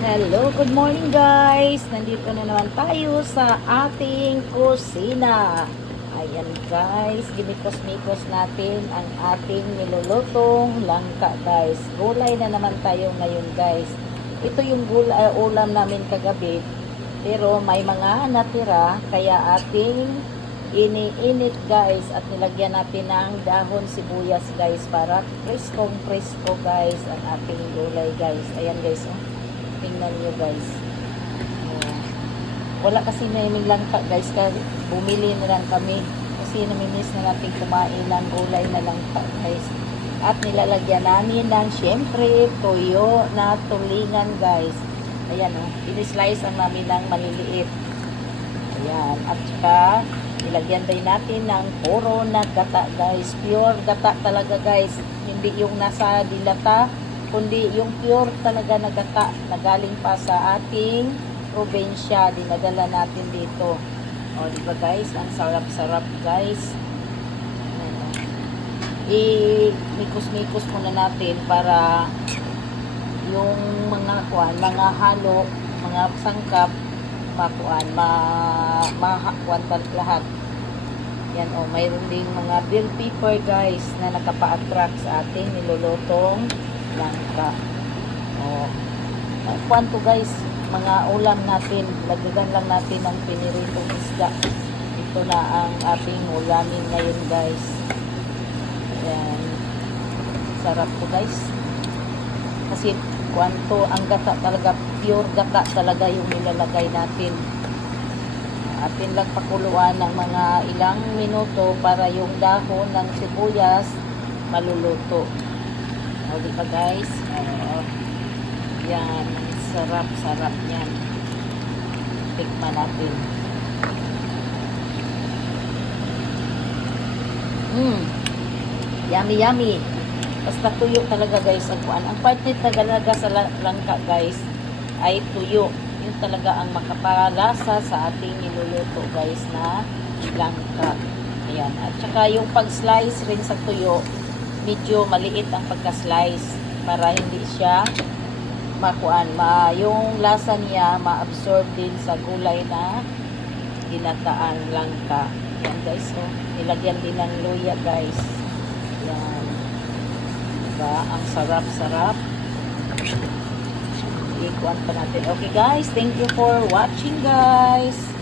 Hello, good morning guys! Nandito na naman tayo sa ating kusina. Ayan guys, gimikos-mikos natin ang ating nilulutong langka guys. Gulay na naman tayo ngayon guys. Ito yung ulam namin kagabi. Pero may mga natira kaya ating iniinit guys at nilagyan natin ng dahon sibuyas guys para preskong-presko guys ang ating gulay guys. Ayan guys, oh. Tingnan nyo guys. Wala kasi naming langka guys. Bumili na lang kami. Kasi naminis na natin kumain ng gulay na langka guys. At nilalagyan namin ng syempre toyo na tulingan guys. Ayan o. Inislice ang namin ng maliliit. Ayan. At saka nilagyan din natin ng puro na gata guys. Pure gata talaga guys. Hindi yung nasa dilata, kundi yung pure talaga na gata na galing pa sa ating probinsya, dinadala natin dito. O, diba guys? Ang sarap-sarap guys. I-mikos-mikos muna natin para yung mga mga halo, mga sangkap, mahakuan lahat. Yan o, mayroon ding mga bell pepper guys na nakapa-attract sa ating nilulutong langka. O, kwanto guys, mga ulam natin, lagyan lang natin ng piniritong isda. Ito na ang ating ulamin ngayon guys. Ayan, sarap to guys. Kasi kwanto, ang gata talaga, pure gata talaga yung nilalagay natin. Atin lang pakuluan ng mga ilang minuto para yung dahon ng sibuyas maluluto. O, di ba guys? Yan. Sarap-sarap yan. Tikman natin. Yummy, yummy. Basta tuyo talaga guys ang kuan. Ang part talaga sa langka guys ay tuyo. Yun talaga ang makapalasa sa ating niluluto guys na langka. Ayan. At saka yung pag-slice rin sa tuyo, medyo maliit ang pagka-slice para hindi siya makuan, yung lasa niya ma-absorb din sa gulay na ginataan langka. Yan guys, oh. Nilagyan din ng luya guys. Yan. Diba? Ang sarap-sarap. Ikuan pa natin. Okay guys, thank you for watching guys.